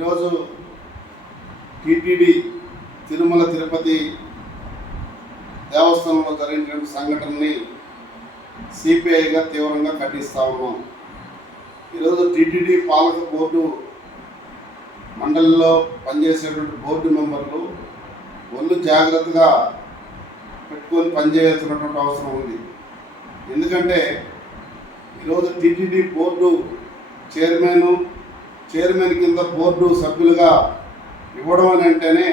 ఈరోజు టీటీడీ తిరుమల తిరుపతి దేవస్థానంలో జరిగినటువంటి సంఘటనని సిపిఐగా తీవ్రంగా ఖండిస్తూ ఉన్నాం. ఈరోజు టీటీడీ పాలక బోర్డు మండలిలో పనిచేసేటువంటి బోర్డు మెంబర్లు ఒళ్ళు జాగ్రత్తగా పెట్టుకొని పనిచేయాల్సినటువంటి అవసరం ఉంది. ఎందుకంటే ఈరోజు టీటీడీ బోర్డు చైర్మను చైర్మన్ కింద బోర్డు సభ్యులుగా ఇవ్వడం అని అంటేనే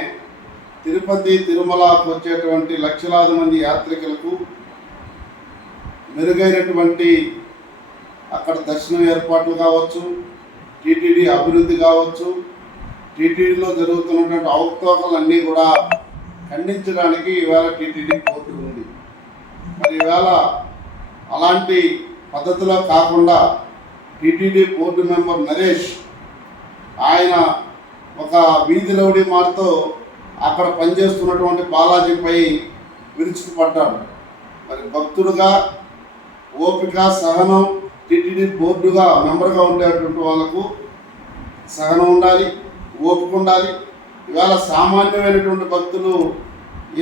తిరుపతి తిరుమలకు వచ్చేటువంటి లక్షలాది మంది యాత్రికులకు మెరుగైనటువంటి అక్కడ దర్శనం ఏర్పాట్లు కావచ్చు టీటీడీ అభివృద్ధి కావచ్చు టీటీడీలో జరుగుతున్నటువంటి అవకతవకలన్నీ కూడా ఖండించడానికి ఈవేళ టీటీడీ బోర్డు ఉంది. మరి ఈవేళ అలాంటి పద్ధతిలో కాకుండా టీటీడీ బోర్డు మెంబర్ నరేష్ ఆయన ఒక వీధి లౌడి మాటతో అక్కడ పనిచేస్తున్నటువంటి బాలాజీపై విరుచుకుపడ్డాడు. మరి భక్తుడుగా ఓపిక సహనం టీటీడీ బోర్డుగా మెంబర్గా ఉండేటువంటి వాళ్ళకు సహనం ఉండాలి ఓపిక ఉండాలి. ఇవాళ సామాన్యమైనటువంటి భక్తులు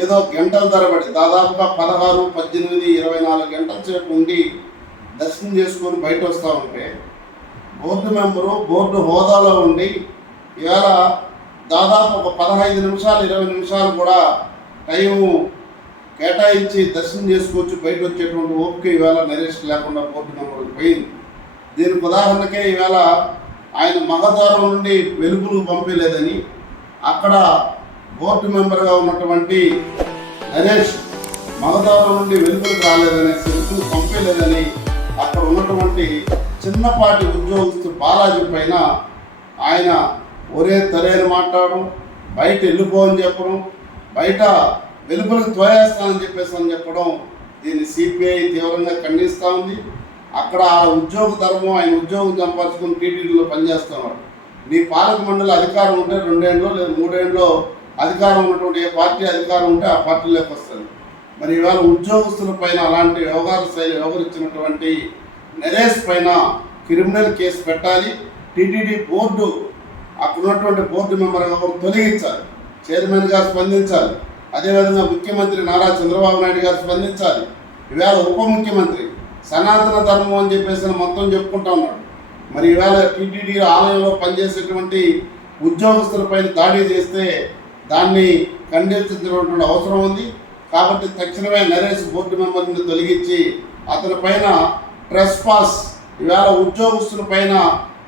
ఏదో గంటల ధరబడి దాదాపుగా పదహారు పద్దెనిమిది ఇరవై నాలుగు గంటల సేపు ఉండి దర్శనం చేసుకొని బయట వస్తూ ఉంటే బోర్డు మెంబరు బోర్డు హోదాలో ఉండి ఇవాళ దాదాపు ఒక పదహైదు నిమిషాలు ఇరవై నిమిషాలు కూడా టైము కేటాయించి దర్శనం చేసుకోవచ్చు బయట వచ్చేటువంటి ఓపిక ఈవేళ నరేష్ లేకుండా బోర్డు మెంబర్కి పోయింది. దీనికి ఉదాహరణకే ఈవేళ ఆయన మగద్వారం నుండి వెలుగులు పంపలేదని అక్కడ బోర్డు మెంబర్గా ఉన్నటువంటి నరేష్ మగద్వారం నుండి వెలుగులకు రాలేదని వెలుగులు పంపలేదని అక్కడ ఉన్నటువంటి చిన్నపాటి ఉద్యోగస్తు బాలాజీ పైన ఆయన ఒరే తరేని మాట్లాడడం బయట వెళ్ళిపో అని చెప్పడం బయట వెలుపలకు తోయేస్తానని చెప్పేసి అని చెప్పడం దీన్ని సిపిఐ తీవ్రంగా ఖండిస్తూ ఉంది. అక్కడ ఆ ఉద్యోగ ధర్మం ఆయన ఉద్యోగం సంపాదించుకుని టీటీడీలో పనిచేస్తున్నారు. నీ పాలక మండలి అధికారం ఉంటే రెండేళ్ళు లేదా మూడేళ్ళు అధికారం ఉన్నటువంటి ఏ పార్టీ అధికారం ఉంటే ఆ పార్టీలోకి వస్తుంది. మరి ఇవాళ ఉద్యోగస్తుల పైన అలాంటి వ్యవహార శైలి వ్యవహరించినటువంటి నరేష్ పైన క్రిమినల్ కేసు పెట్టాలి. టీటీడీ బోర్డు అక్కడున్నటువంటి బోర్డు మెంబర్ తొలగించాలి. చైర్మన్ గారు స్పందించాలి. అదేవిధంగా ముఖ్యమంత్రి నారా చంద్రబాబు నాయుడు గారు స్పందించాలి. ఇవాళ ఉప ముఖ్యమంత్రి సనాతన ధర్మం అని చెప్పేసి మొత్తం చెప్పుకుంటా ఉన్నాడు. మరి ఈవేళ టీటీడీ ఆలయంలో పనిచేసేటువంటి ఉద్యోగస్తులపైన దాడి చేస్తే దాన్ని ఖండించాల్సినటువంటి అవసరం ఉంది. కాబట్టి తక్షణమే నరేష్ బోర్డు మెంబర్ని తొలగించి అతని పైన ట్రెస్ పాస్ ఉద్యోగస్తుల పైన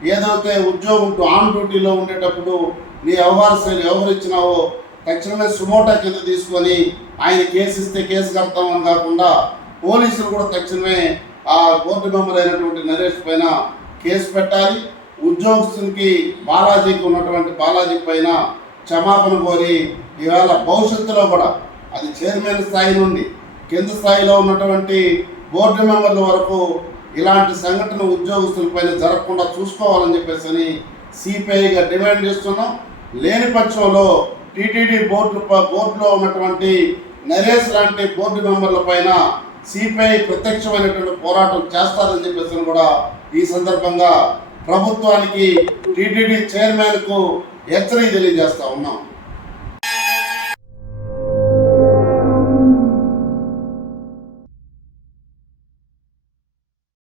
ఏదైతే ఉద్యోగం ఆన్ డ్యూటీలో ఉండేటప్పుడు నీ వ్యవహార శైలి ఇచ్చినావో తక్షణమే సుమోటా కింద తీసుకొని ఆయన కేసు ఇస్తే కేసు కడతామని కాకుండా పోలీసులు కూడా తక్షణమే ఆ బోర్డు మెంబర్ అయినటువంటి నరేష్ పైన కేసు పెట్టాలి. ఉద్యోగస్తునికి బాలాజీకి ఉన్నటువంటి బాలాజీ పైన క్షమాపణ కోరి ఇవాళ భవిష్యత్తులో కూడా అది చైర్మన్ స్థాయి నుండి కింద స్థాయిలో ఉన్నటువంటి బోర్డు మెంబర్ల వరకు ఇలాంటి సంఘటన ఉద్యోగస్తులపైన జరగకుండా చూసుకోవాలని చెప్పేసి అని సిపిఐగా డిమాండ్ చేస్తున్నాం. లేని పక్షంలో టీటీడీ బోర్డు ప- బోర్డులో ఉన్నటువంటి నరేష్ లాంటి బోర్డు మెంబర్ల పైన సిపిఐ ప్రత్యక్షమైనటువంటి పోరాటం చేస్తారని చెప్పేసి కూడా ఈ సందర్భంగా ప్రభుత్వానికి టీటీడీ చైర్మన్కు హెచ్చరిక తెలియజేస్తా ఉన్నాం.